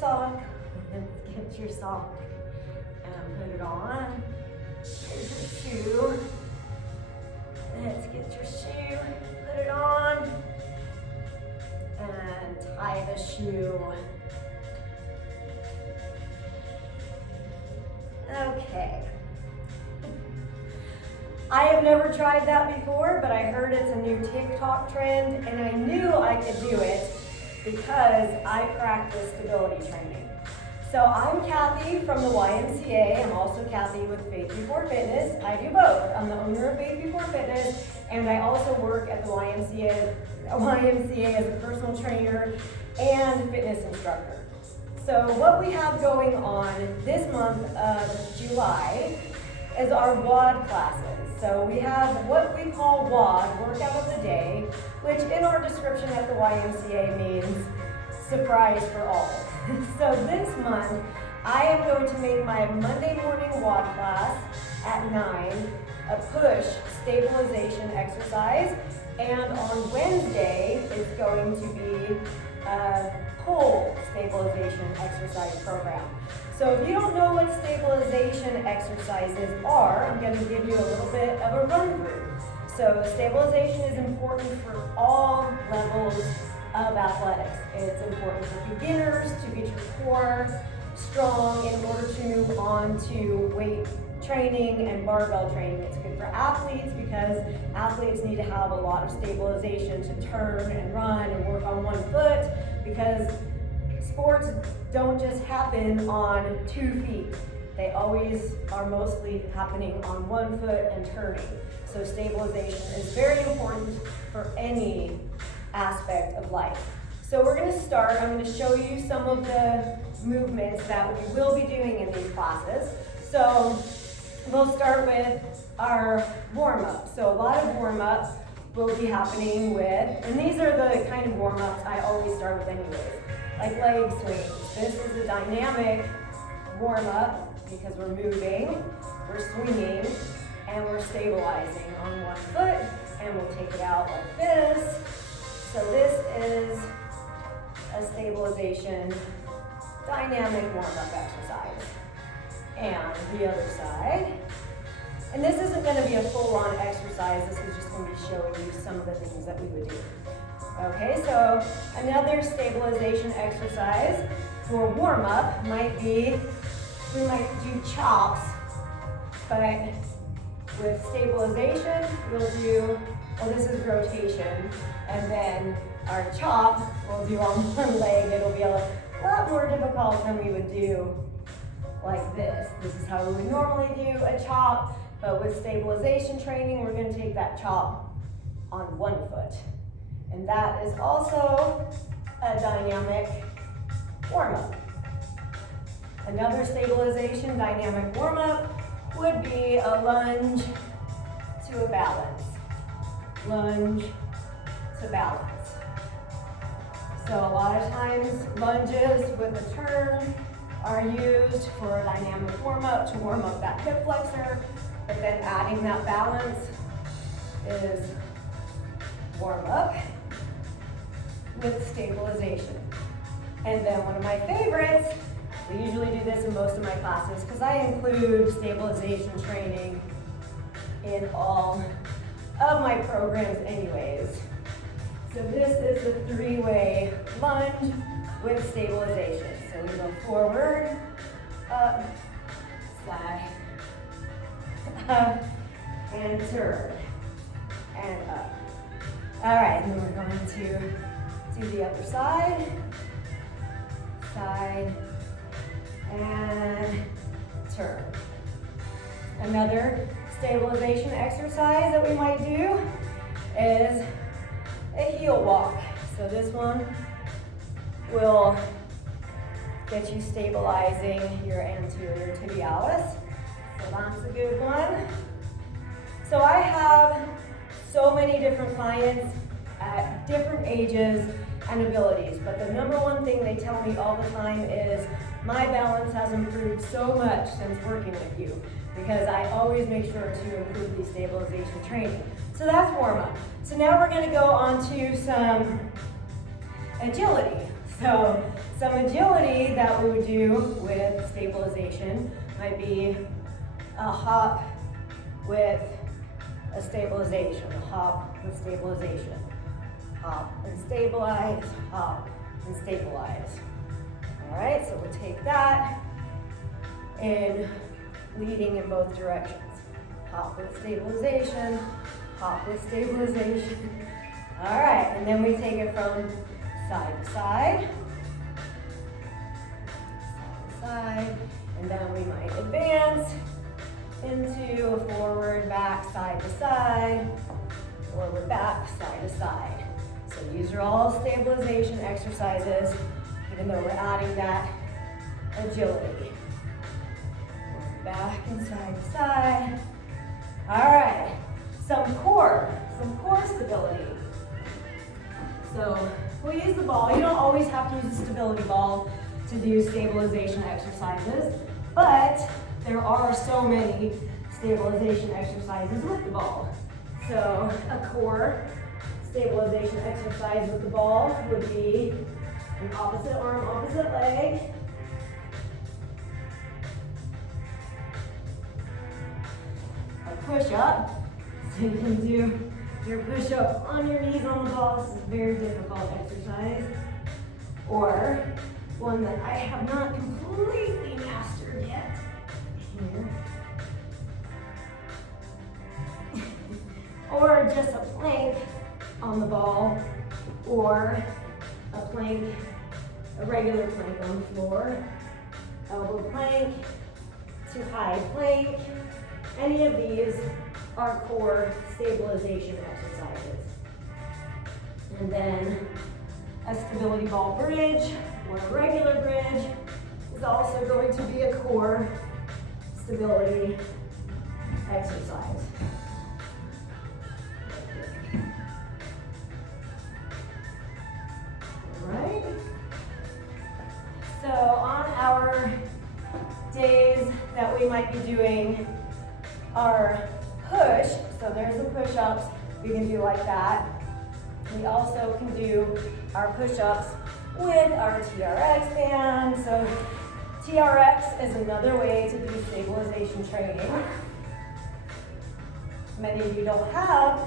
sock. Let's get your sock and put it on. Here's your shoe. Let's get your shoe, put it on, and tie the shoe. Okay. I have never tried that before, but I heard it's a new TikTok trend, and I knew I could do it because I practice stability training. So I'm Kathy from the YMCA. I'm also Kathy with Faith Before Fitness. I do both. I'm the owner of Faith Before Fitness, and I also work at the YMCA as a personal trainer and fitness instructor. So what we have going on this month of July is our WOD classes. So we have what we call WOD, Workout of the Day, which in our description at the YMCA means surprise for all. So this month, I am going to make my Monday morning WOD class at 9 a push stabilization exercise, and on Wednesday, it's going to be a pull stabilization exercise program. So if you don't know what stabilization exercises are, I'm going to give you a little bit of a run through. So stabilization is important for all levels of athletics. It's important for beginners to get your core strong in order to move on to weight training and barbell training. It's good for athletes because athletes need to have a lot of stabilization to turn and run and work on one foot, because sports don't just happen on 2 feet. They always are mostly happening on 1 foot and turning. So stabilization is very important for any aspect of life. So we're going to start. I'm going to show you some of the movements that we will be doing in these classes. So we'll start with our warm-up. So a lot of warm-up will be happening with, and these are the kind of warm-ups I always start with anyways, like leg swings. This is a dynamic warm-up because we're moving, we're swinging, and we're stabilizing on 1 foot, and we'll take it out like this. So this is a stabilization dynamic warm-up exercise. And the other side. And this isn't going to be a full-on exercise. This is just going to be showing you some of the things that we would do. Okay, so another stabilization exercise for warm-up might be, we might do chops, but with stabilization, we'll do, well, this is rotation, and then our chop we'll do on one leg. It'll be a lot more difficult than we would do like this. This is how we would normally do a chop, but with stabilization training, we're going to take that chop on 1 foot. And that is also a dynamic warm-up. Another stabilization dynamic warm-up would be a lunge to a balance. Lunge to balance. So a lot of times lunges with a turn are used for a dynamic warm-up to warm up that hip flexor, but then adding that balance is warm-up with stabilization. And then one of my favorites, we usually do this in most of my classes because I include stabilization training in all of my programs anyways. So this is the 3-way lunge with stabilization. So we go forward, up, side, up, and turn, and up. All right, and then we're going to do the other side, side, and turn. Another stabilization exercise that we might do is a heel walk. So this one will get you stabilizing your anterior tibialis. So that's a good one. So I have so many different clients at different ages and abilities, but the number one thing they tell me all the time is, my balance has improved so much since working with you, because I always make sure to improve the stabilization training. So that's warm up. So now we're going to go on to some agility. So some agility that we would do with stabilization might be a hop with a stabilization, a hop with stabilization. Hop and stabilize, hop and stabilize. All right, so we'll take that and leading in both directions. Hop with stabilization, hop with stabilization. All right, and then we take it from side to side, and then we might advance into a forward, back, side to side, forward, back, side to side. So these are all stabilization exercises, even though we're adding that agility. Forward, back, and side to side. All right, some core stability. So we'll use the ball. You don't always have to use a stability ball to do stabilization exercises, but there are so many stabilization exercises with the ball. So a core stabilization exercise with the ball would be an opposite arm, opposite leg. A push-up. So you can do your push-up on your knees on the ball. This is a very difficult exercise. Or one that I have not completely mastered yet. Here. Or just a plank on the ball, or a plank, a regular plank on the floor, elbow plank to high plank. Any of these are core stabilization exercises. And then a stability ball bridge or a regular bridge is also going to be a core stability exercise. Alright. So on our days that we might be doing our push, so there's the push-ups, we can do like that. We also can do our push-ups with our TRX band. So TRX is another way to do stabilization training. Many of you don't have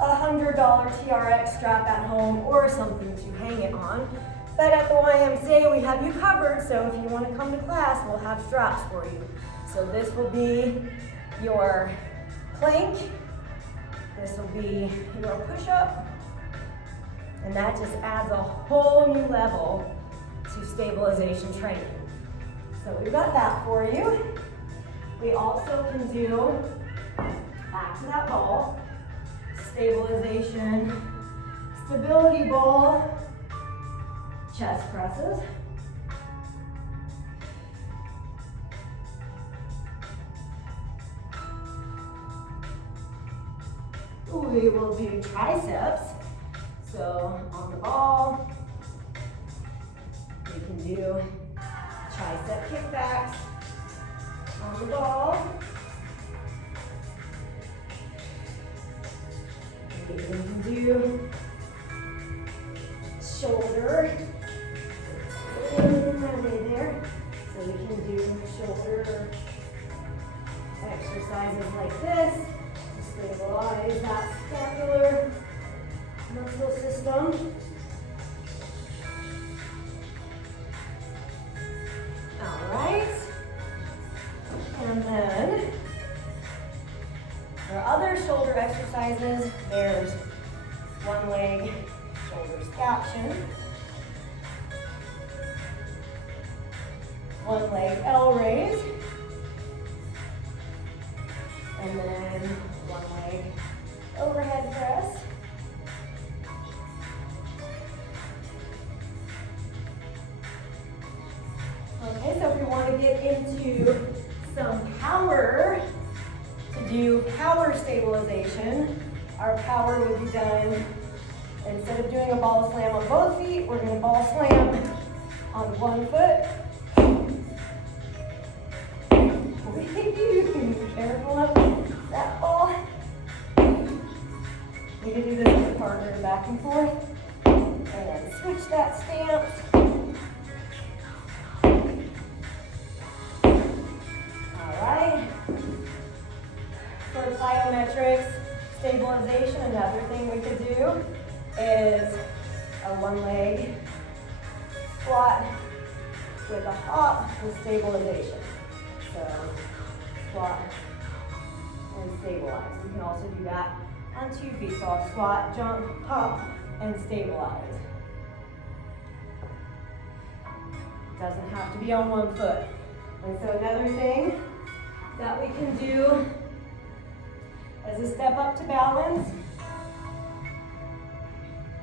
a $100 TRX strap at home or something to hang it on. But at the YMCA, we have you covered, so if you want to come to class, we'll have straps for you. So this will be your plank, this will be your push-up, and that just adds a whole new level to stabilization training. So we've got that for you. We also can do, back to that ball, stabilization, stability ball, chest presses. We will do triceps. So on the ball, we can do tricep kickbacks on the ball. We can do shoulder. There. So we can do shoulder exercises like this to stabilize that scapular muscle system. All right. And then for other shoulder exercises, there's one leg shoulder scaption, one leg L raise, and then one leg overhead press. Okay, so if we want to get into some power, to do power stabilization, our power would be done, instead of doing a ball slam on both feet, we're going to ball slam on one foot. You can be careful of that ball. You can do this with a partner back and forth. And then switch that stance. right. For plyometrics, stabilization, another thing we could do is a one-leg squat with a hop with stabilization. So squat and stabilize. You can also do that on 2 feet. So I'll squat, jump, hop, and stabilize. Doesn't have to be on 1 foot. And so another thing that we can do is a step up to balance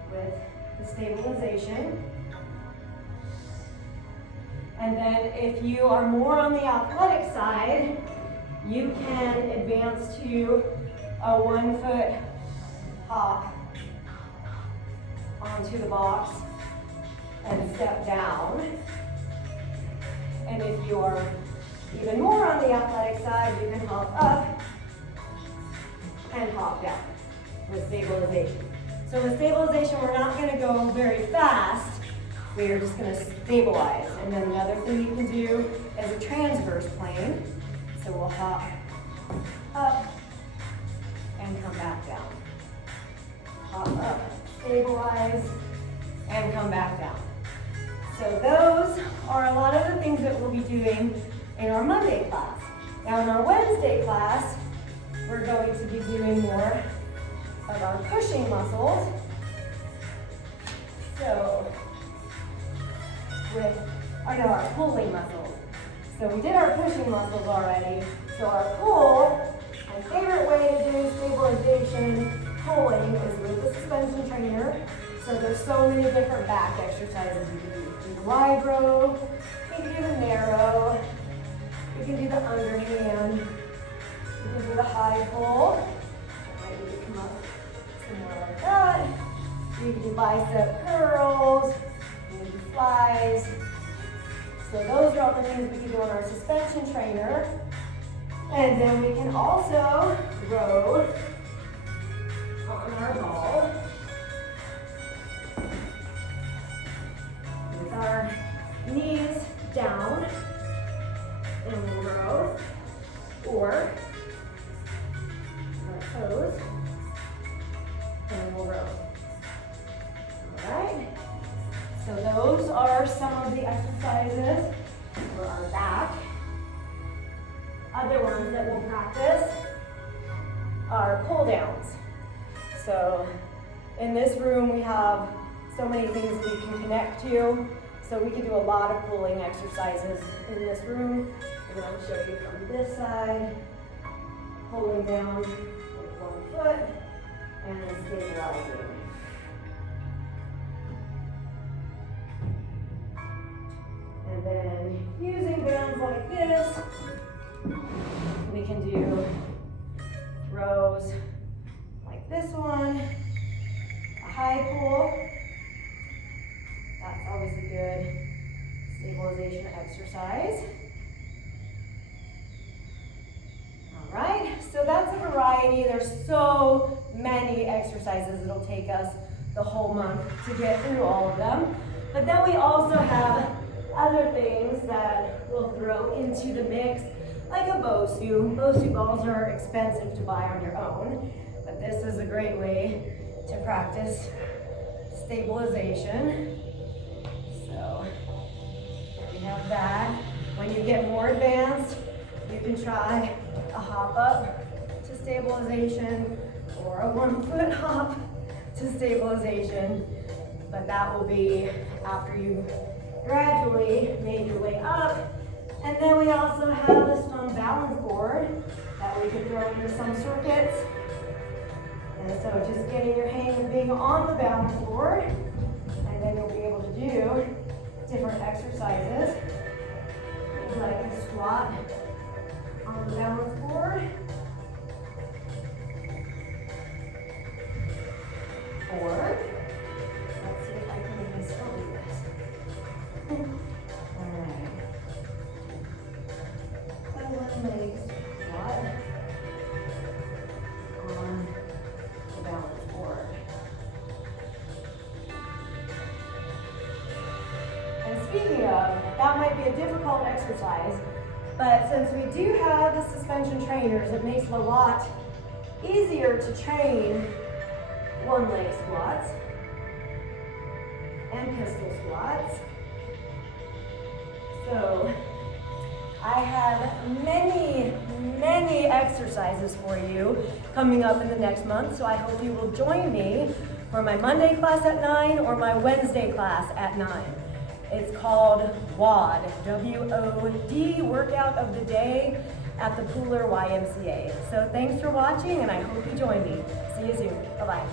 with the stabilization. And then if you are more on the athletic side, you can advance to a 1 foot hop onto the box and step down. And if you are even more on the athletic side, you can hop up and hop down with stabilization. So with stabilization, we're not going to go very fast. We are just going to stabilize. And then another thing you can do is a transverse plane. So we'll hop up and come back down. Hop up, stabilize, and come back down. So those are a lot of the things that we'll be doing in our Monday class. Now in our Wednesday class, we're going to be doing more of our pushing muscles. So our pulling muscles. So we did our pushing muscles already. So our pull, my favorite way to do stabilization pulling is with the suspension trainer. So there's so many different back exercises. You can do the wide row, you can do the narrow, you can do the underhand, you can do the high pull. I might need to come up somewhere like that. You can do bicep curls, you can do flies. So those are all the things we can do on our suspension trainer. And then we can also row on our ball with our knees down, and we'll row, or our toes, and we'll row. All right? So those are some of the exercises for our back. Other ones that we'll practice are pull downs. So in this room we have so many things we can connect to. So we can do a lot of pulling exercises in this room. And I'll show you from this side, pulling down with 1 foot and then stabilizing. And then using bands like this, we can do rows like this one, a high pull. That's always a good stabilization exercise. All right, so that's a variety. There's so many exercises. It'll take us the whole month to get through all of them. But then we also have other things that we'll throw into the mix, like a Bosu. Bosu balls are expensive to buy on your own, but this is a great way to practice stabilization. So we have that. When you get more advanced, you can try a hop up to stabilization or a 1 foot hop to stabilization, but that will be after you've gradually made your way up. And then we also have this fun balance board that we could throw into some circuits. And so just getting your hang of being on the balance board, and then you'll be able to do different exercises, like a squat on the balance board, or let's see if I can even still do this. All right. One leg squat on the balance board. And speaking of, that might be a difficult exercise, But since we do have the suspension trainers, it makes it a lot easier to train one leg squats and pistol squats. So I have many exercises for you coming up in the next month, so I hope you will join me for my Monday class at 9 or my Wednesday class at 9. It's called WOD, W-O-D, Workout of the Day at the Pooler YMCA. So thanks for watching, and I hope you join me. See you soon. Bye-bye.